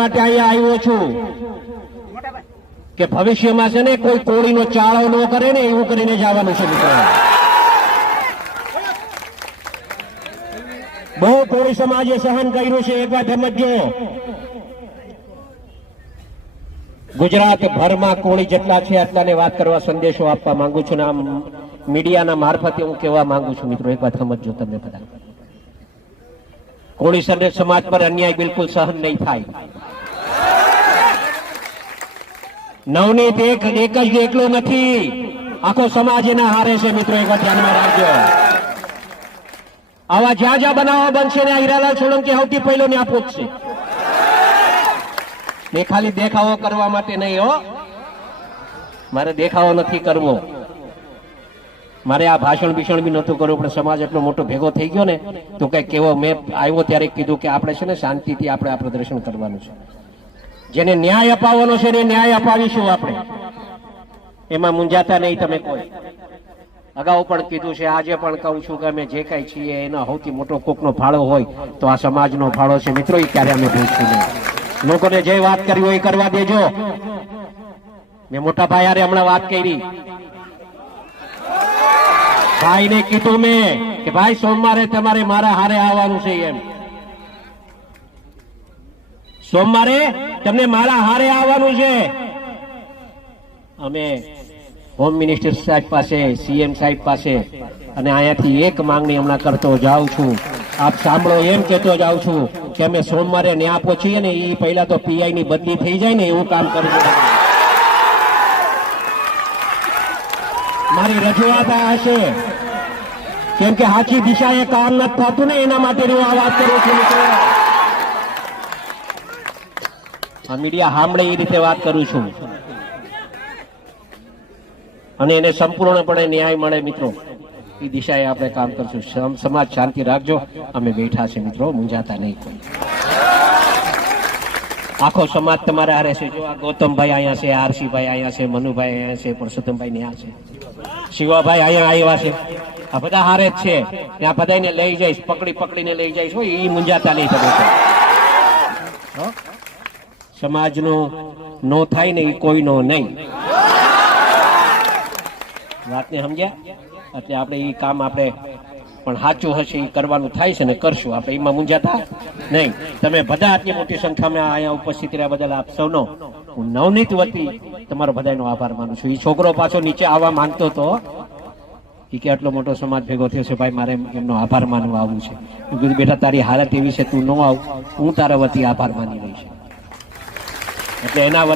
માટે અહીંયા આવ્યો છું કે ભવિષ્યમાં છે ને કોઈ કોળીનો ચાળો ન કરે ને એવું કરીને જવાનું છે મિત્રો. બહુ કોળી સમાજે સહન કર્યું છે. એક વાત સમજો, ગુજરાત ભરમાં કોળી જેટલા છે એટલાને વાત કરવા સંદેશો આપવા માંગુ છું ને આમ મીડિયાના મારફતે હું કહેવા માંગુ છું મિત્રો, એક વાત સમજો તમે બધા. કોળી સમાજ પર અન્યાય બિલકુલ સહન નહીં થાય. નવનીત એક જ એકલો નથી, આખો સમાજ એના હારે છે મિત્રો, એક વાત ધ્યાનમાં રાખજો. આવા જ્યાં જ્યાં બનાવો બનશે ને હીરાલાલ સોલંકી સૌથી પહેલો ને આપો જ છે. મેં ખાલી દેખાવો કરવા માટે નહીં હો, મારે દેખાવો નથી કરવો, મારે આ ભાષણ ભીષણ બી નતું કરવું, પણ સમાજ એટલો મોટો ભેગો થઈ ગયો ને તો કઈ કેવો. મેં આવ્યો ત્યારે કીધું કે આપણે છે ને શાંતિથી આપણે આ પ્રદર્શન કરવાનું છે. જેને ન્યાય અપાવવાનો છે એને ન્યાય અપાવીશું આપણે, એમાં મૂંઝાતા નહીં તમે કોઈ. અગાઉ પણ કીધું છે, આજે પણ કહું છું કે અમે જે કઈ છીએ એનો સૌથી મોટો કોકનો ફાળો હોય તો આ સમાજનો ફાળો છે મિત્રો, એ ક્યારે અમે ભૂલશું નહીં. લોકોને જે વાત કરવી હોય એ કરવા દેજો. મેં મોટા ભાઈ હારે હમણાં વાત કરી, ભાઈને કીધું મેં કે ભાઈ સોમવારે તમારે મારા હારે આવવાનું છે. એમ સોમવારે તમને મારા હારે આવવાનું છે. અમે હોમ મિનિસ્ટર સાહેબ પાસે, સીએમ સાહેબ પાસે અને અહીંયાથી એક માંગણી હમણાં કરતો જાઉં છું. આપ સાંભળો, એમ કહેતો જાઉં છું કે અમે સોમવારે ન્યા પહોંચીએ ને એ પહેલા તો પીઆઈ ની બદલી થઈ જાય ને એવું કામ કરવું. મારી રજૂઆત હશે કેમ કે સાચી દિશાએ કામ નથી થતું ને એના માટે હું આ વાત કરું છું મિત્રો. આ મીડિયા સાંભળે એ રીતે વાત કરું છું અને એને સંપૂર્ણપણે ન્યાય મળે મિત્રો, એ દિશાએ આપણે કામ કરશું. સમાજ શાંતિ રાખજો, અમે બેઠા છે મિત્રો, મૂંઝાતા નહીં કોઈ. આખો સમાજ તમારા હારે છે. જો આ ગૌતમભાઈ અહીંયા છે, આરસીભાઈ અહીંયા છે, મનુભાઈ અહીંયા છે, પરસોત્તમભાઈ ત્યાં છે, શિવાભાઈ અહીંયા આવ્યા છે. આ બધા હારે જ છે. ત્યાં બધાને લઈ જઈશ, પકડીને લઈ જઈશ. હોય એ મૂંઝાતા નહીં તમે. સમાજનો નો થાય ને એ કોઈનો નહીં. વાતને સમજ્યા? એટલે આપણે એ કામ આપણે પણ સાચું હશે એ કરવાનું થાય છે ને કરશું આપણે, એમાં મૂંઝાતા નહીં. તમે બધા આટલી મોટી સંખ્યામાં અહીંયા ઉપસ્થિત રહ્યા બદલ આપ સૌનો હું નવનીત વતી તમારો બધાનો આભાર માનું છું. એ છોકરો પાછો નીચે આવવા માંગતો હતો કે આટલો મોટો સમાજ ભેગો થયો છે, ભાઈ મારે એમનો આભાર માનવા આવવું છે. મેં કીધું બેટા તારી હાલત એવી છે, તું ન આવ, હું તારા વતી આભાર માની રહી છે. એટલે એના વતી